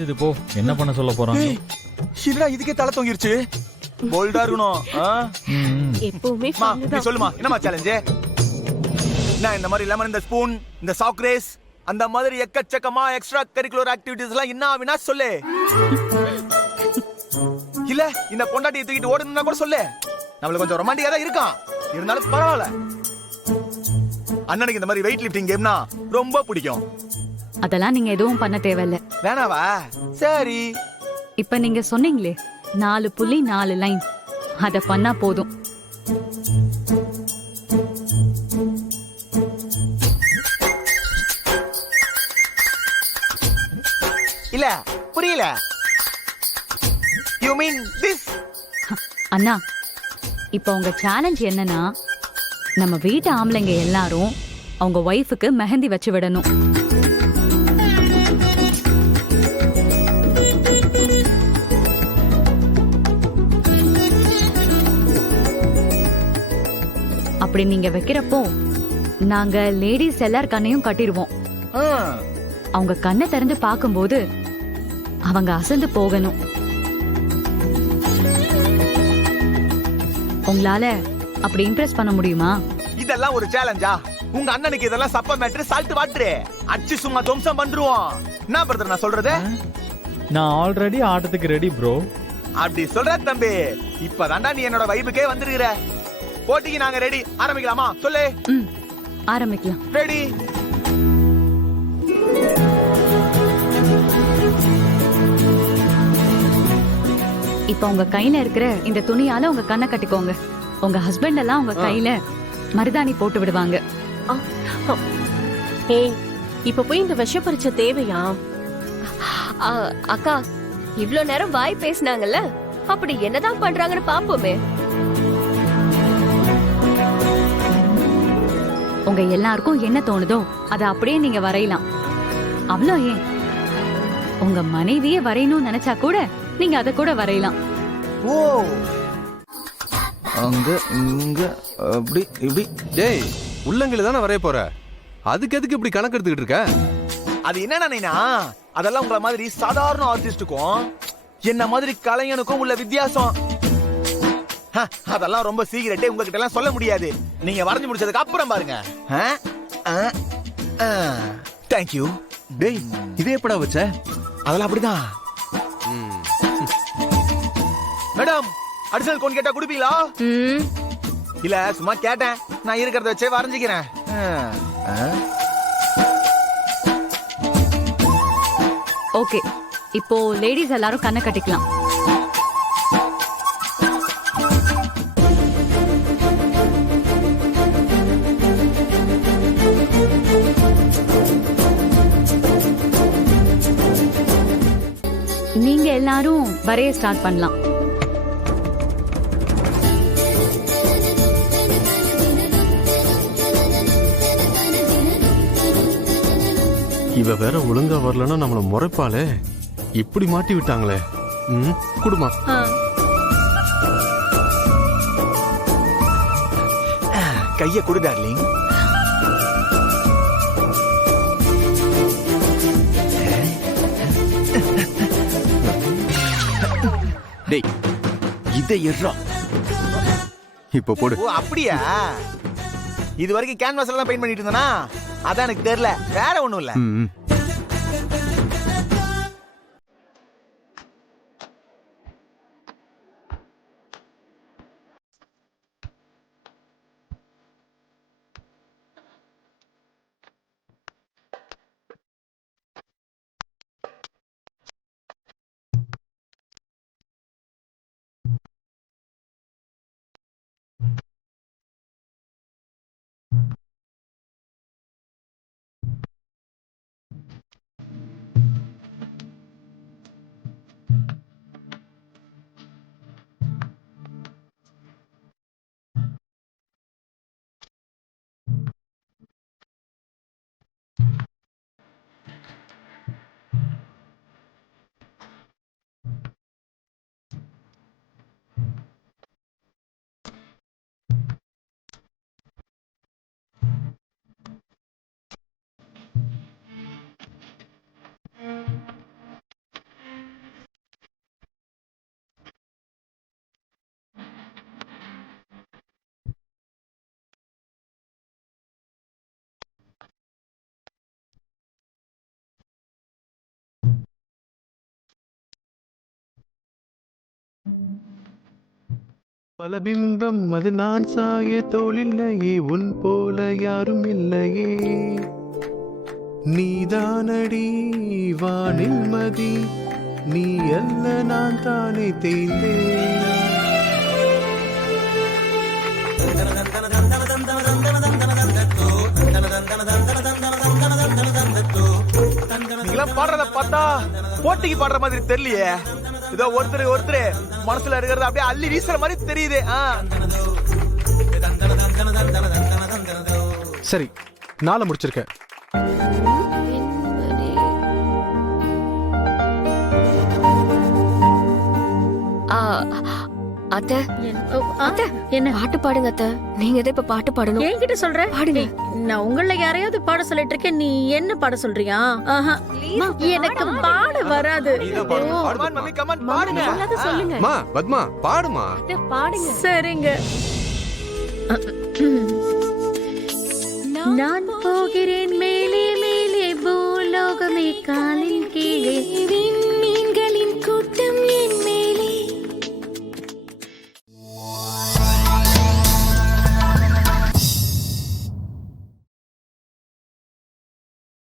தெரிஞ்சது போ. என்ன பண்ண சொல்ல போறாங்க? இல்லடா இதுக்கே தலை தொங்கிருச்சு. போல்டா இருக்கணும். எப்பவுமே நீ சொல்லுமா என்னமா சேலஞ்சு? நான் இந்த மாதிரி லெமன் இந்த ஸ்பூன் இந்த சாக் ரேஸ் அந்த மாதிரி எக்கச்சக்கமா எக்ஸ்ட்ரா கரிக்குலர் ஆக்டிவிட்டீஸ் எல்லாம் என்ன ஆவினா சொல்லு. இல்ல இந்த பொண்டாட்டியை தூக்கிட்டு ஓடணும்னா கூட சொல்லு. நம்மளுக்கு கொஞ்சம் ரொமான்டிக்கா தான் இருக்கான், இருந்தாலும் பரவாயில்ல. அண்ணனுக்கு இந்த மாதிரி வெயிட் லிஃப்டிங் கேம்னா ரொம்ப பிடிக்கும். அதெல்லாம் நீங்க எதுவும் பண்ண தேவையில்ல. வேணாவா? சரி. இப்ப நீங்க சொன்னீங்களே 4 புள்ளி 4 லைன், அத பண்ணா போதும். இல்ல புரியல. You mean this? அண்ணா, இப்ப உங்க சேலஞ்ச் என்னன்னா, நம்ம வீட்டு ஆம்பளைங்க எல்லாரும் அவங்க ஒய்ஃபுக்கு மெஹந்தி வச்சு விடணும். அப்படி நீங்க வைக்கிறப்போ நாங்க லேடிஸ் எல்லார் கண்ணையும் கட்டிடுவோம். அவங்க கண்ணை திறந்து பார்க்கும்போது அவங்க அசந்து போகணும். உங்களால அப்படி இம்ப்ரெஸ் பண்ண முடியுமா? இதெல்லாம் ஒரு சேலஞ்சா? உங்க அண்ணனுக்கு இதெல்லாம் சப்ப மேட்ரு, சால்ட் வாட்டரு அச்சு சும்மா துவம்சம் பண்றோம். என்ன பிரதர் நான் சொல்றது? நான் ஆல்ரெடி ஆட்டத்துக்கு ரெடி ப்ரோ. அப்படி சொல்ற தம்பி, இப்பதான்டா நீ என்னோட வைபுக்கே வந்திருக்கிற. போட்டிக்கு நாங்க ரெடி. ஆரம்பிக்கலாமா? சொல்லு. ஆரம்பிக்கலாம். ரெடி. இப்ப உங்க கையில இருக்கிற இந்த துணியால உங்க கண்ணை கட்டிக்கோங்க. உங்க ஹஸ்பண்ட் எல்லாம் உங்க கையில மருதாணி போட்டு விடுவாங்க. ஏய், இப்ப போய் இந்த விஷ பரிச்சை தேவையா? அக்கா இவ்ளோ நேரம் வாய் பேசினாங்கல்ல, அப்படி என்னதான் பண்றாங்கன்னு பாப்போமே. உங்க எல்லாருக்கும் என்ன தோணுதோ அத அப்படியே நீங்க வரையலாம். அவ்வளோ ஏன், உங்க மனைவியே வரையணும்னு நினைச்சா கூட நீங்க அத கூட வரையலாம். ஓ, அங்க இங்க அப்படி இப்படி. டேய், உள்ளங்கையில தானே வரைய போற, அதுக்கு எதுக்கு இப்படி கணக்கு எடுத்துக்கிட்டு இருக்க? அது என்னன்னா, அதெல்லாம் உங்கள மாதிரி சாதாரண ஆர்டிஸ்டுக்கும் என்ன மாதிரி கலைஞனுக்கும் உள்ள வித்தியாசம். அதெல்லாம் ரொம்ப சீக்கிரட்டே உங்ககிட்ட எல்லாம் சொல்ல முடியாது. நீங்க வரைஞ்சு முடிச்சதுக்கு அப்புறம் பாருங்க. தேங்க்யூ. டேய், இதே எப்படா வச்ச? அதெல்லாம் அப்படிதான். மேடம், அடிஷனல் கோன் கேட்டா குடுப்பீங்களா? இல்ல சும்மா கேட்டேன். நான் இருக்கிறத வச்சே வரைஞ்சிக்கிறேன். ஓகே, இப்போ லேடிஸ் எல்லாரும் கண்ணை கட்டிக்கலாம். நீங்க எல்லாரும் வரைய ஸ்டார்ட் பண்ணலாம். இவ வேற ஒழுங்கா வரலன்னா நம்மள முறைப்பாளே. இப்படி மாட்டி விட்டாங்களே. குடுமா. கைய கொடு டார்லிங். டேய், இதை எறா. இப்ப போடு. ஓ அப்படியா? இது வரைக்கும் கேன்வாஸ்ல தான் பெயிண்ட் பண்ணிட்டு இருந்தனா, அதான் எனக்கு தெரியல. வேற ஒண்ணும் இல்ல. பல பிம்பம் அது நான் சாய தோளில்லையே உன் போல யாரும் இல்லையே நீதானடி வானில் மதி நீ அல்ல நான் தானே தேய்ந்தேன் நீங்களாம் பாடுறத பார்த்தா போட்டிக்கு பாடுற மாதிரி தெரியலையே. ஏதோ ஒருத்தர் மனசுல இருக்கிறது அப்படியே அள்ளி வீசுற மாதிரி தெரியுது. சரி நாளை முடிச்சிருக்கேன். அத்தை அத்தை, என்ன பாட்டு பாடுங்க அத்தை. நீங்க தான் இப்ப பாட்டு பாடணும். என்கிட்ட சொல்ற? பாடுங்க. நான் உங்கள யாரையாவது பாட சொல்லிட்டு இருக்கேன், நீ என்ன பாட சொல்றியா? ஆஹா, எனக்கு பாட வராது. மம்மி கமான் பாடுங்க. எல்லாத்தையும் சொல்லுங்க. மா பத்மா பாடுமா. அத்தை, பாடுங்க. சரிங்க. நான் போகிறேன் மேலே மேலே பூலோகமே காலின் கீழே